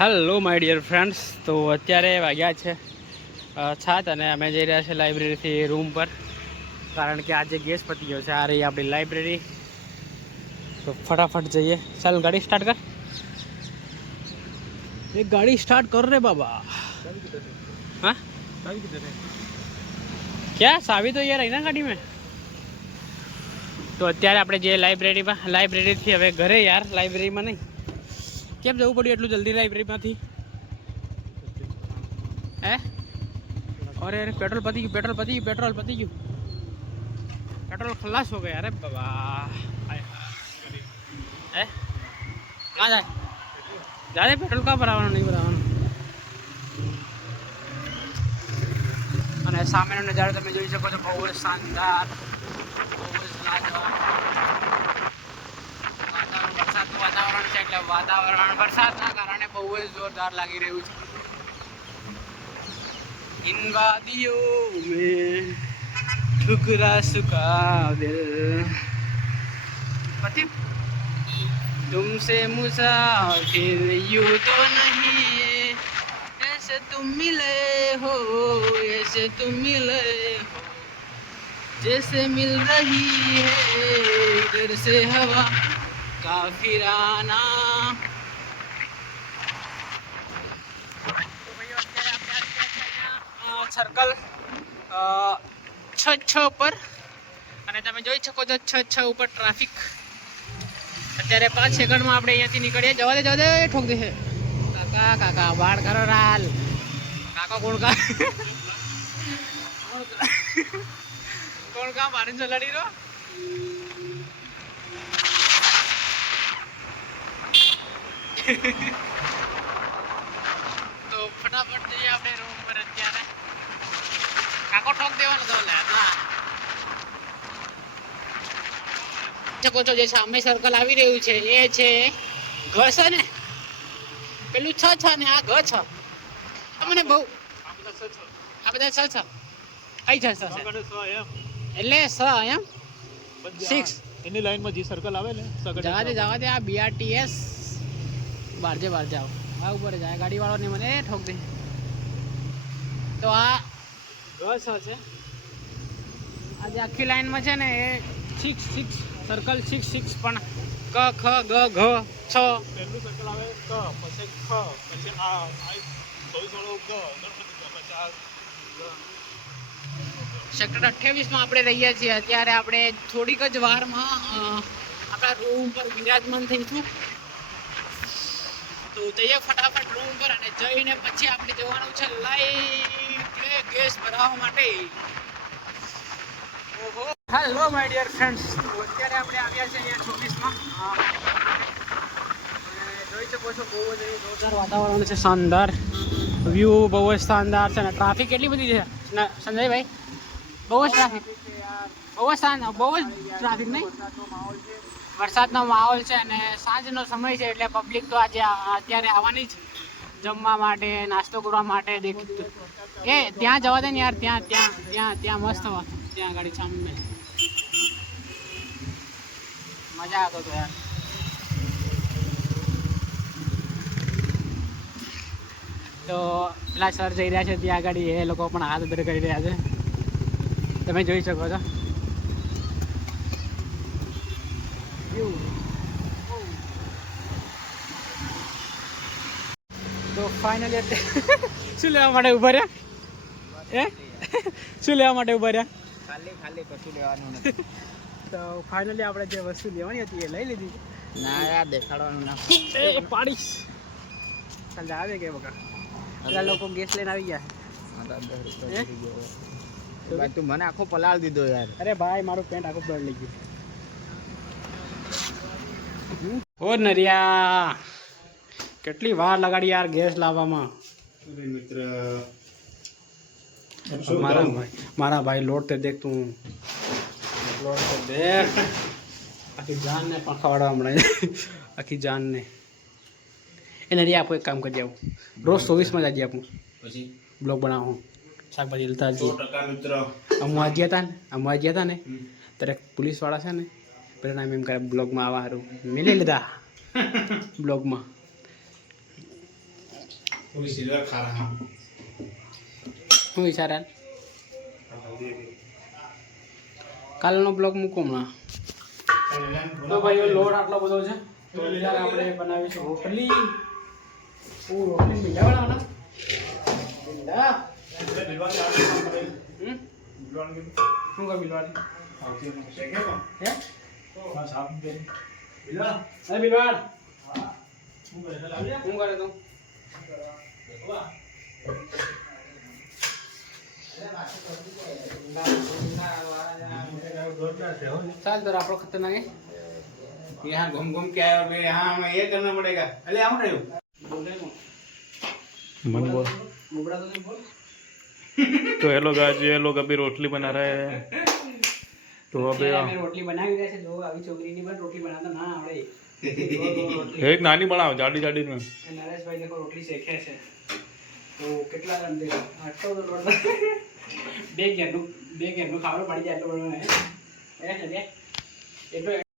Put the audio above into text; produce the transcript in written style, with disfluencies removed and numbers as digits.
Hello my dear friends, તો અત્યારે વાગ્યા છે 7 અને અમે જઈ રહ્યા છીએ લાઇબ્રેરીથી રૂમ પર, કારણ કે આજે ગેસ પતી ગયો છે. આ રહી આપણી લાઇબ્રેરી, તો ફટાફટ જઈએ. ચાલ ગાડી સ્ટાર્ટ કર. એક ગાડી સ્ટાર્ટ કર રે બાબા. हाँ क्या सावी तो यार है ना गाड़ी में. તો અત્યારે આપણે જે લાઇબ્રેરીથી હવે ઘરે. યાર લાઇબ્રેરીમાં નહીં, કેમ જવું પડ્યું એટલું જલ્દી લાઇબ્રેરીમાંથી? હે અરે અરે पेट्रोल पती गયું, पेट्रोल खलास हो गया. अरे बाबा है कहाँ जाए ज़्यादा पेट्रोल कहाँ भराવાનું નહીં ભરાવાનું. અને સામેનો નજારો તમે જોઈ શકો છો, બહુ જ શાનદાર, બહુ જ લાજવાબ. વરસાદનું વાતાવરણ છે, એટલે વરસાદના કારણે બહુ જ જોરદાર લાગી રહ્યું છે. इन वादियों में ठुकरा सुखा दिल पति तुमसे मुसाफिर यूं तो नहीं, ऐसे तुम मिले हो, ऐसे तुम मिले हो, जैसे मिल रही है इधर से हवा काफिराना. સર્કલ 6 ઉપર, અને તમે જોઈ શકો છો 6 ઉપર ટ્રાફિક. અત્યારે 5 સેકન્ડમાં આપણે અહીંયાથી નીકળીએ. જવા દે ઠોક દે છે. કાકા બાળ કરો રાલ. કાકા કોણ મારી ચલાડી રહ્યો. તો ફટાફટ જઈએ આપણે રૂમ પર. અત્યારે કાકો ઠોક દેવાનો તો શકો છો. જે સામે સર્કલ આવી રહ્યું છે એ છે ઘ છે ને, પેલું 6 ને આ ઘ 6. મને બહુ આ બધા 6 કઈ છે એટલે 6 એમ 6 એની લાઈનમાં જે સર્કલ આવે ને, જવા દે. આ BRTS બહાર જાઓ. આ ઉપર જાય ગાડી વાળો ને મને ઠોક દે. તો આ ઘ 6 છે. આ જે આખી લાઈનમાં છે ને એ 6 સર્કલ 6 પણ ક ખ ગ ઘ 6. પહેલું સર્કલ આવે ક, પછી ખ, પછી આ થોડો ગ, સેક્ટર 28માં આપણે રહીએ છીએ. અત્યારે આપણે થોડીક જ વારમાં આપણા રૂમ પર વિરાજમાન થઈશું. તો જઈએ ફટાફટ રૂમ પર, અને જઈને પછી આપણે જવાનું છે લાઈવ ગેસ ભરાવવા માટે. ઓહો, હેલો માય ડિયર ફ્રેન્ડ્સ, અત્યારે આપણે આવ્યા છે અહીંયા 24માં. જોઈ શકો છો બહુ જ જોરદાર વાતાવરણ છે, શાનદાર વ્યૂ, બહુ જ શાનદાર છે. અને ટ્રાફિક કેટલી બધી છે સંજયભાઈ? બહુ જ ટ્રાફિક, બહુ જ ટ્રાફિક નહીં. વરસાદનો માહોલ છે અને સાંજનો સમય છે, એટલે પબ્લિક તો આજે અત્યારે આવવાની જ, જમવા માટે, નાસ્તો કરવા માટે. એ ત્યાં જવા દે ને યાર, ત્યાં મસ્ત ત્યાં ગાડી સામે મજા આવતો હતો યાર. તો પેલા સર જઈ રહ્યા છે ત્યાં આગળ, એ લોકો પણ હાથ અદર કરી રહ્યા છે, તમે જોઈ શકો છો. તો ફાઇનલી શું લેવા માટે ઉભા રહ્યા? શું લેવા માટે ઉભા રહ્યા? ખાલી કશું લેવાનું નથી. તો ફાઇનલી આપણે જે વસ્તુ લેવાની હતી એ લઈ લીધી. ના યાર, દેખાડવાનું ના એ પાડીશ. ચાલ આવે કે બકા, પેલા લોકો ગેસ લઈને આવી ગયા. તું મને આખો પલાળ દીધો યાર. અરે ભાઈ, મારું પેન્ટ આખું બળ લઈ ગયું. ઓ નરિયા, કેટલી વાર લગાડી યાર ગેસ લાવવામાં. મિત્ર મારા ભાઈ લોટ તે દેખ, તું લોટ તો દેખ. આખી જાનને પણ ખવડાવવા હમણાં, આખી જાનને. એ નરિયા આપો એક કામ કરી આવું, રોજ 24માં જ આપું, પછી બ્લોગ બનાવું, શાકભાજી લેતા. 100% મિત્ર. અમવા ગયા હતા ને ત્યારે પોલીસવાળા છે ને પેલા નામ એમ કરે બ્લોગમાં આવવા સારું મેં લઈ લીધા બ્લોગમાં. थोड़ी सिल्वर खा रहा हूँ શું વિચાર કાલનો બ્લોગ મૂકો હમણાં તો ભાઈઓ લોટ આટલો બધો છે તો અત્યારે આપણે બનાવીશું રોટલી રોટલી મીઠા બનાવવાના મીઠા શું કહે બિલવાડી હે અરે બિલવાડ શું કરે તું चाल तो आप लोग खतरनाक है यहाँ घूम घूम के आए हो यहाँ हमें ये करना पड़ेगा अरे आओ रहे हो बोले मन बोल मुबड़ा तो नहीं बोल तो हेलो गाइस ये लोग अभी रोटली बना रहे हैं तो अभी मैं रोटली बनाई रहे थे जो अभी छोकरी नहीं बन रोटली बनाता ना आवड़े एक नानी बनाओ जाडी जाडी में नरेश भाई देखो रोटली सेके છે તો કેટલા રન દે આટલો તો લોટ બે ઘેરનું ખાવાનું પડી જાય એટલો બધો ને એટલો